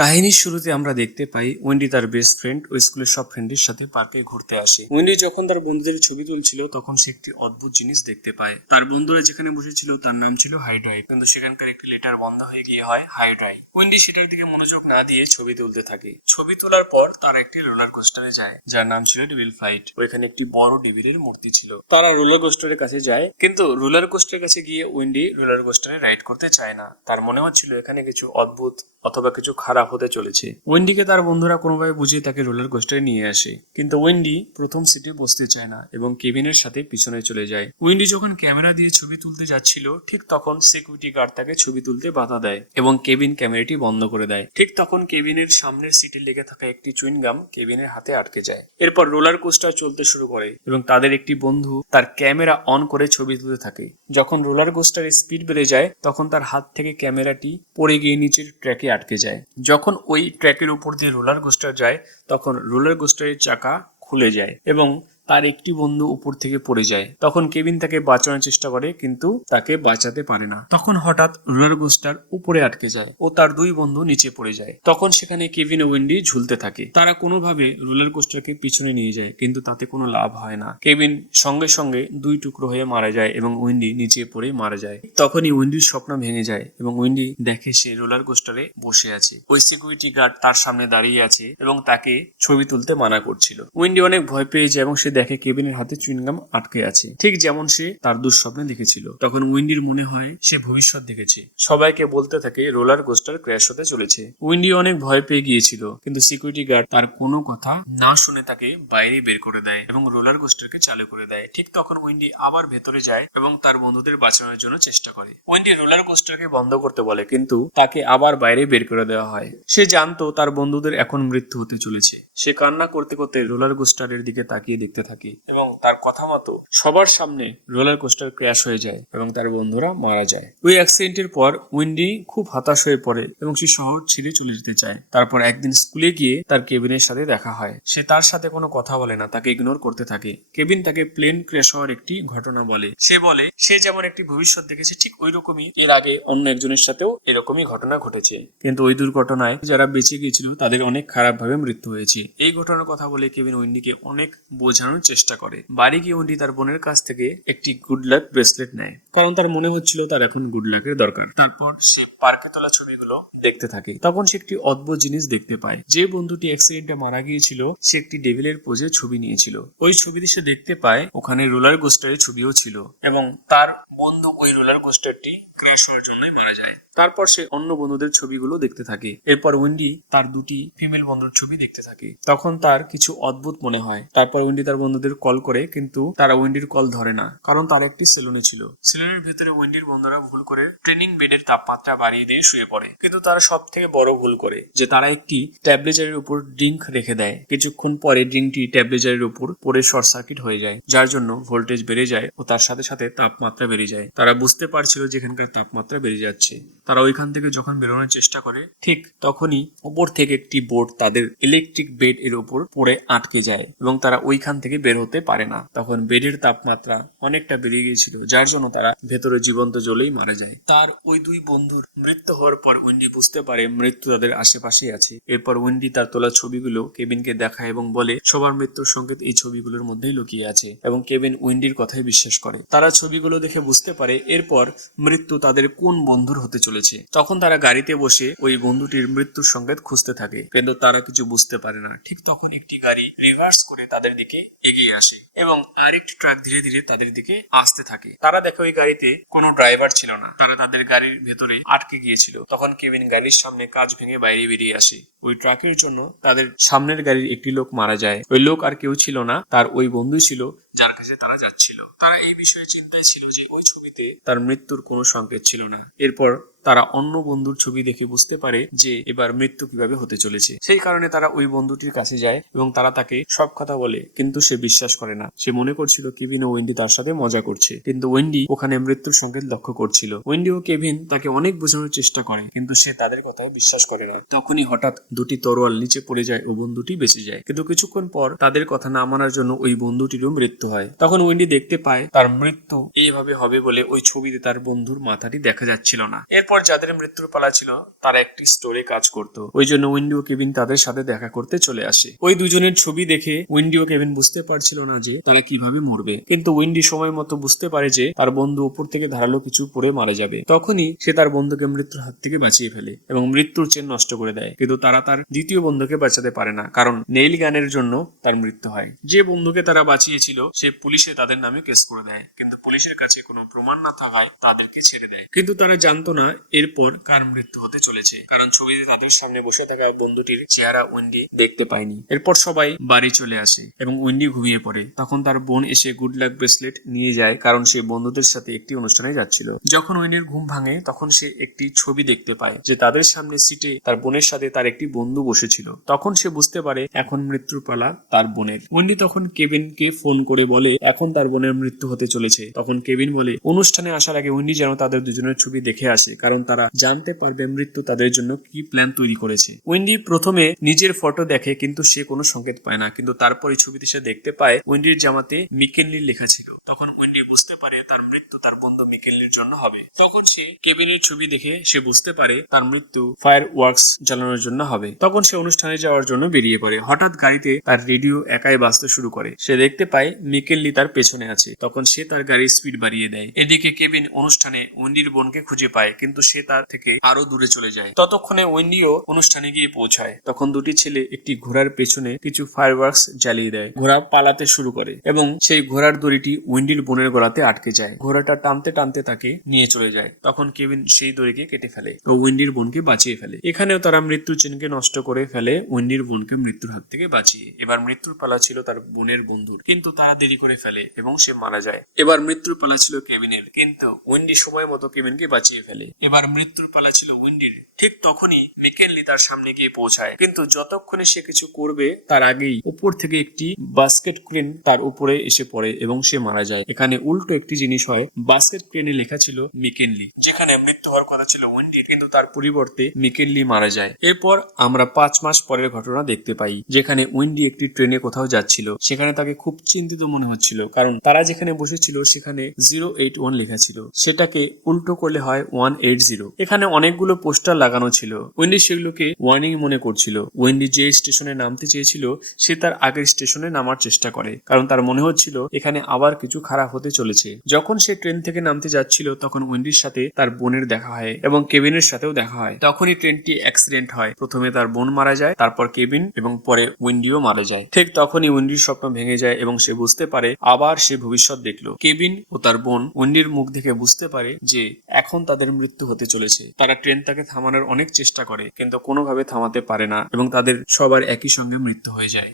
কাহিনীর শুরুতে আমরা দেখতে পাই ওয়েন্ডি তার বেস্ট ফ্রেন্ড ও স্কুলের সব ফ্রেন্ডের সাথে পার্কে ঘুরতে আসে। ওয়েন্ডি যখন তার বন্ধুদের ছবি তুলছিল, তখন সে একটি অদ্ভুত জিনিস দেখতে পায়। তার বন্ধুরা যেখানে বসেছিল, তার নাম ছিল হাইড্রাইভ কিন্তু সেখানকার একটি লেটার বন্ধ হয়ে গিয়ে হয় হাইড্রাইভ ওয়েন্ডি সেটার দিকে মনোযোগ না দিয়ে ছবি তুলতে থাকে। ছবি তোলার পর তার একটি রোলার কোস্টারে যায়, যার নাম ছিল ডিভিল ফ্লাইট ওইখানে একটি বড় ডেভিলের মূর্তি ছিল। তারা রোলার কোস্টারের কাছে যায়, কিন্তু রোলার কোস্টারের কাছে গিয়ে ওয়েন্ডি রোলার কোস্টারে রাইড করতে চায় না। তার মনে হচ্ছিল এখানে কিছু অদ্ভুত অথবা কিছু খারাপ হতে চলেছে। ওয়েন্ডিকে তার বন্ধুরা কোনোভাবে বুঝিয়ে তাকে রোলার কোস্টারে নিয়ে আসে। কিন্তু ওয়েন্ডি প্রথম সিটে বসতে চায় না এবং কেভিনের সাথে পিছনে চলে যায়। ওয়েন্ডি যখন ক্যামেরা দিয়ে ছবি তুলতে যাচ্ছিল, ঠিক তখন সিকিউরিটি গার্ড তাকে ছবি তুলতে বাধা দেয় এবং কেভিন ক্যামেরাটি বন্ধ করে দেয়। ঠিক তখন কেভিনের সামনের সিটে লেগে থাকা একটি চুইনগাম কেবিনের হাতে আটকে যায়। এরপর রোলার কোস্টার চলতে শুরু করে এবং তাদের একটি বন্ধু তার ক্যামেরা অন করে ছবি তুলতে থাকে। যখন রোলার কোস্টারের স্পিড বেড়ে যায়, তখন তার হাত থেকে ক্যামেরাটি পড়ে গিয়ে নিচের ট্র্যাকে আটকে যায়। যখন ওই ট্র্যাকের উপর দিয়ে রোলার কোস্টার যায়, তখন রোলার কোস্টারের চাকা খুলে যায় এবং তার একটি বন্ধু উপর থেকে পড়ে যায়। তখন কেবিন তাকে বাঁচানোর চেষ্টা করে, কিন্তু তাকে বাঁচাতে পারে না। তখন হঠাৎ রোলার কোস্টার উপরে আটকে যায় ও তার দুই বন্ধু নিচে পড়ে যায়। তখন সেখানে কেভিন ও ওয়েন্ডি ঝুলতে থাকে। তারা কোনোভাবে রোলার কোস্টারকে পিছনে নিয়ে যায়, কিন্তু তাতে কোনো লাভ হয় না। কেভিন সঙ্গে সঙ্গে দুই টুকরো হয়ে মারা যায় এবং উইন্ডি নিচে পড়ে মারা যায়। তখনই উইন্ডির স্বপ্ন ভেঙে যায় এবং উইন্ডি দেখে সে রোলার কোস্টারে বসে আছে। ওই সিকিউরিটি গার্ড তার সামনে দাঁড়িয়ে আছে এবং তাকে ছবি তুলতে মানা করছিল। উইন্ডি অনেক ভয় পেয়ে যায় এবং সে দেখে কেবিনের হাতে চুইনগাম আটকে আছে। ঠিক যেমন সে তার দুঃস্বপ্নে দেখেছিল, তখন উইন্ডির মনে হয় সে ভবিষ্যৎ দেখেছে। সবাইকে বলতে থাকে, রোলার কোস্টার ক্র্যাশ হতে চলেছে। উইন্ডি অনেক ভয় পেয়ে গিয়েছিল, কিন্তু সিকিউরিটি গার্ড তার কোনো কথা না শুনে তাকে বাইরে বের করে দেয় এবং রোলার কোস্টারকে চালু করে দেয়। ঠিক তখন উইন্ডি আবার ভেতরে যায় এবং তার বন্ধুদের বাঁচানোর জন্য চেষ্টা করে। উইন্ডি রোলার কোস্টারকে বন্ধ করতে বলে, কিন্তু তাকে আবার বাইরে বের করে দেওয়া হয়। সে জানতো তার বন্ধুদের এখন মৃত্যু হতে চলেছে। সে কান্না করতে করতে রোলার কোস্টারের দিকে তাকিয়ে দেখতে থাকে। এবং তার কথা মতো সবার সামনে রোলার কোস্টার ক্র্যাশ হয়ে যায় এবং তার বন্ধুরা মারা যায়। ওই অ্যাক্সিডেন্টের পর উইন্ডি খুব হতাশ হয়ে পড়ে এবং সে শহর ছেড়ে চলে যেতে চায়। তারপর একদিন স্কুলে গিয়ে তার কেবিনের সাথে দেখা হয়। সে তার সাথে কোনো কথা বলে না, তাকে ইগনোর করতে থাকে। কেবিন তাকে প্লেন ক্র্যাশ হওয়ার একটি ঘটনা বলে। সে বলে, সে যেমন একটি ভবিষ্যৎ দেখেছে, ঠিক ওই রকমই এর আগে অন্য একজনের সাথেও এরকমই ঘটনা ঘটেছে। কিন্তু ওই দুর্ঘটনায় যারা বেঁচে গিয়েছিল, তাদের অনেক খারাপভাবে মৃত্যু হয়েছে। এই ঘটনার কথা বলে কেবিন উইন্ডিকে অনেক বোঝানোর চেষ্টা করে। বাড়ি গিয়ে উইন্ডি তার বোনের কাছ থেকে একটি গুড লাক ব্রেসলেট নেয়। কারণ তার মনে হচ্ছিল তার এখন গুড লাকের দরকার। তারপর সে পার্কে তোলা ছবিগুলো দেখতে থাকে। তখন সে একটি অদ্ভুত জিনিস দেখতে পায়। যে বন্ধুটি অ্যাক্সিডেন্টে মারা গিয়েছিল, সে একটি ডেভিলের পোজে ছবি নিয়েছিল। ওই ছবিতে সে দেখতে পায়, ওখানে রোলার কোস্টারের ছবিও ছিল। এবং তার বন্ধু ওই রোলার কোস্টারটি ক্র্যাশ হওয়ার জন্যই মারা যায়। তারপর সে অন্য বন্ধুদের ছবিগুলো দেখতে থাকে। এরপর উইন্ডি তার দুটি ফিমেল বন্ধুর ছবি দেখতে থাকে। তখন তার কিছু অদ্ভুত মনে হয়। তারপর উইন্ডি তার বন্ধুদের কল করে, কিন্তু তারা উইন্ডির কল ধরে না, কারণ তার একটি সেলুনে ছিল। সেলুনের ভেতরে উইন্ডির বন্ধুরা ভুল করে ট্রেনিং বেডের তাপমাত্রা বাড়িয়ে দিয়ে শুয়ে পড়ে। কিন্তু তারা সব থেকে বড় ভুল করে, যে তারা একটি ট্যাবলেজারের উপর ড্রিঙ্ক রেখে দেয়। কিছুক্ষণ পরে ড্রিঙ্কটি ট্যাবলেজারের উপর পরে শর্ট সার্কিট হয়ে যায়, যার জন্য ভোল্টেজ বেড়ে যায় ও তার সাথে সাথে তাপমাত্রা বেড়ে যায়। তারা বুঝতে পারছিল যেখানকার তাপমাত্রা বেড়ে যাচ্ছে। তারা ওইখান থেকে যখন বেরোনোর চেষ্টা করে, ঠিক তখনই উপর থেকে একটি বোর্ড তাদের ইলেকট্রিক বেড এর উপর পড়ে আটকে যায় এবং তারা ওইখান থেকে বের হতে পারে না। তখন বেডের তাপমাত্রা অনেকটা বেড়ে গিয়েছিল, যার জন্য তারা ভেতরে জীবন্ত জ্বলেই মারা যায়। তার ওই দুই বন্ধুর মৃত্যু হওয়ার পর উইন্ডি বুঝতে পারে মৃত্যু তাদের আশেপাশেই আছে। এরপর উইন্ডি তার তোলা ছবিগুলো কেবিনকে দেখায় এবং বলে, সবার মৃত্যুর সংকেত এই ছবিগুলোর মধ্যেই লুকিয়ে আছে। এবং কেবিন উইন্ডির কথাই বিশ্বাস করে। তারা ছবিগুলো দেখে বুঝতে পারে, এরপর মৃত্যু তাদের কোন বন্ধুর হতে চলেছে। তখন তারা গাড়িতে বসে ওই বন্ধুটির মৃত্যুর সংকেত খুঁজতে থাকে। কিন্তু তারা কিছু বুঝতে পারে না। ঠিক তখন একটি গাড়ি রিভার্স করে তাদের দিকে এগিয়ে আসে এবং আরেকটি ট্রাক ধীরে ধীরে তাদের দিকে আসতে থাকে। তারা দেখে ওই গাড়িতে কোনো ড্রাইভার ছিল না। তারা তাদের গাড়ির ভেতরে আটকে গিয়েছিল। তখন কেবিন গাড়ির সামনে কাজ ভেঙে বাইরে বেরিয়ে আসে। ওই ট্রাকের জন্য তাদের সামনের গাড়ির একটি লোক মারা যায়। ওই লোক আর কেউ ছিল না। তার ওই বন্ধু ছিল যার কাছে তারা যাচ্ছিল। তারা এই বিষয়ে চিন্তায় ছিল যে ওই ছবিতে তার মৃত্যুর কোনো সংকেত ছিল না। এরপর তারা অন্য বন্ধুর ছবি দেখে বুঝতে পারে যে এবার মৃত্যু কীভাবে হতে চলেছে। সেই কারণে তারা ওই বন্ধুটির কাছে যায় এবং তারা তাকে সব কথা বলে, কিন্তু সে বিশ্বাস করে না। সে মনে করছিল কেভিন ও ওয়েন্ডি তার সাথে মজা করছে, কিন্তু ওয়েন্ডি ওখানে মৃত্যুর সংকেত লক্ষ্য করছিল। ওয়েন্ডি ও কেভিন তাকে অনেক বোঝানোর চেষ্টা করে, কিন্তু সে তাদের কথায় বিশ্বাস করে না। তখনই হঠাৎ দুটি তরোয়াল নিচে পড়ে যায় ও বন্ধুটি বেঁচে যায়। কিন্তু কিছুক্ষণ পর তাদের কথা না মানার জন্য ওই বন্ধুটিরও মৃত্যু হয়। তখন ওয়েন্ডি দেখতে পায় তার মৃত্যু এইভাবে হবে বলে ওই ছবিতে তার বন্ধুর মাথাটি দেখা যাচ্ছিল না। এরপর যাদের মৃত্যুর পালা ছিল, তারা একটি স্টোরে কাজ করত। ওই জন্য উইন্ডি ও কেভিন তাদের সাথে দেখা করতে চলে আসে। ওই দুজনের ছবি দেখে উইন্ডি ও কেভিন বুঝতে পারছিল না যে তারা কীভাবে মরবে। কিন্তু উইন্ডি সময় মতো বুঝতে পারে যে তার বন্ধু উপর থেকে ধারালো কিছু পড়ে মারা যাবে। তখনই সে তার বন্ধুকে মৃত্যুর হাত থেকে বাঁচিয়ে ফেলে এবং মৃত্যুর চেন নষ্ট করে দেয়। কিন্তু তারা তার দ্বিতীয় বন্ধুকে বাঁচাতে পারে না, কারণ নেইল গানের জন্য তার মৃত্যু হয়। যে বন্ধুকে তারা বাঁচিয়েছিল, সে পুলিশে তাদের নামে কেস করে দেয়। কিন্তু পুলিশের কাছে কোনো প্রমাণ না থাকায় তাদেরকে ছেড়ে দেয়। কিন্তু তারা জানতো না এরপর কার মৃত্যু হতে চলেছে? কারণ ছবিতে তাদের সামনে বসে থাকা বন্ধুটির চেহারা উইন্ডি দেখতে পায়নি। এরপর সবাই বাড়ি চলে আসে এবং উইন্ডি ঘুমিয়ে পড়ে। তখন তার বোন এসে গুড লাক ব্রেসলেট নিয়ে যায় কারণ সে বন্ধুদের সাথে একটি অনুষ্ঠানে যাচ্ছিল। যখন উইন্ডির ঘুম ভাঙে, তখন সে একটি ছবি দেখতে পায় যে তাদের সামনে সিটে তার বোনের সাথে তার একটি বন্ধু বসেছিল। তখন সে বুঝতে পারে এখন মৃত্যুর পালা তার বোনের। উইন্ডি তখন কেভিনকে ফোন করে বলে, এখন তার বোনের মৃত্যু হতে চলেছে। তখন কেবিন বলে, অনুষ্ঠানে আসার আগে উইন্ডি যেন তাদের দুজনের ছবি দেখে আসে, কারণ তারা জানতে পারবে মৃত্যু তাদের জন্য কি প্ল্যান তৈরি করেছে। উইন্ডি প্রথমে নিজের ফটো দেখে কিন্তু সে কোনো সংকেত পায় না, কিন্তু তারপরে ছবিতে সে দেখতে পায় উইন্ডির জামাতে মিকেনলি লেখা ছিল। তখন উইন্ডি বুঝতে পারে তার মৃত্যু তার বন্ধু মিকেলের জন্য হবে। তখন সে কেবিনের ছবি দেখে সে বুঝতে পারে তার মৃত্যু ফায়ার ওয়ার্কস জ্বালানোর জন্য হবে। তখন সে অনুষ্ঠানে যাওয়ার জন্য বেরিয়ে পড়ে। হঠাৎ গাড়িতে তার রেডিও একাই বাজতে শুরু করে। সে দেখতে পায় মিকেললি তার পেছনে আছে। তখন সে তার গাড়ির স্পিড বাড়িয়ে দেয়। এদিকে কেবিন অনুষ্ঠানে উইন্ডির বোনকে খুঁজে পায়, কিন্তু সে তার থেকে আরও দূরে চলে যায়। ততক্ষণে উইন্ডিও অনুষ্ঠানে গিয়ে পৌঁছায়। তখন দুটি ছেলে একটি ঘোড়ার পেছনে কিছু ফায়ার ওয়ার্কস জ্বালিয়ে দেয়। ঘোড়া পালাতে শুরু করে এবং সেই ঘোড়ার দড়িটি উইন্ডির বোনের গলাতে আটকে যায়। ঘোড়াটা টানতে টানতে তাকে নিয়ে চলে যায়। তখন কেভিন সেই দড়িকে কেটে ফেলে ও উইন্ডির বোনকে বাঁচিয়ে ফেলে। এখানেও তারা মৃত্যু চেনকে নষ্ট করে ফেলে, উইন্ডির বোনকে মৃত্যুর হাত থেকে বাঁচিয়ে। এবার মৃত্যুর পালা ছিল তার বোনের বন্ধুর, কিন্তু তারা দেরি করে ফেলে এবং সে মারা যায়। এবার মৃত্যুর পালা ছিল কেভিনের, কিন্তু উইন্ডি সময় মতো কেভিনকে বাঁচিয়ে ফেলে। এবার মৃত্যুর পালা ছিল উইন্ডির। ঠিক তখনই মেকেনলি তার সামনে গিয়ে পৌঁছায়, কিন্তু যতক্ষণে সে কিছু করবে, তার আগেই উপর থেকে একটি বাস্কেট ক্রেন তার উপরে এসে পড়ে এবং সে মারা যায়। এখানে উল্টো একটি জিনিস হয় বাস্কেট ক্রেনে লেখা ছিল মিকেনলি, যেখানে মৃত্যু হওয়ার কথা ছিল উইন্ডির কিন্তু তার পরিবর্তে মিকেনলি মারা যায়। এরপর আমরা পাঁচ মাস পরের ঘটনা দেখতে পাই, যেখানে উইন্ডি একটি ট্রেনে কোথাও যাচ্ছিল। সেখানে তাকে খুব চিন্তিত মনে হচ্ছিল, কারণ তারা যেখানে বসেছিল সেখানে জিরো এইট ওয়ান লেখা ছিল। সেটাকে উল্টো করলে হয় ওয়ান এইট জিরো। এখানে অনেকগুলো পোস্টার লাগানো ছিল। উইন্ডি সেগুলোকে ওয়ার্নিং মনে করছিল। উইন্ডি যে স্টেশনে নামতে চেয়েছিল, সে তার আগের স্টেশনে নামার চেষ্টা করে, কারণ তার মনে হচ্ছিল এখানে আবার কিছু খারাপ হতে চলেছে। যখন সে ট্রেন থেকে নামতে যাচ্ছিল তখন উইন্ডির সাথে তার বোনের দেখা হয় এবং কেবিনের সাথেও দেখা হয়। তখনই ট্রেনটি অ্যাক্সিডেন্ট হয়। প্রথমে তার বোন মারা যায়, তারপর কেবিন এবং পরে উইন্ডিও মারা যায়। ঠিক তখনই উইন্ডির স্বপ্ন ভেঙে যায় এবং সে বুঝতে পারে আবার সে ভবিষ্যৎ দেখল। কেবিন ও তার বোন উইন্ডির মুখ দেখে বুঝতে পারে যে এখন তাদের মৃত্যু হতে চলেছে। তারা ট্রেন তাকে থামানোর অনেক চেষ্টা করে, কিন্তু কোনোভাবে থামাতে পারে না এবং তাদের সবার একই সঙ্গে মৃত্যু হয়ে যায়।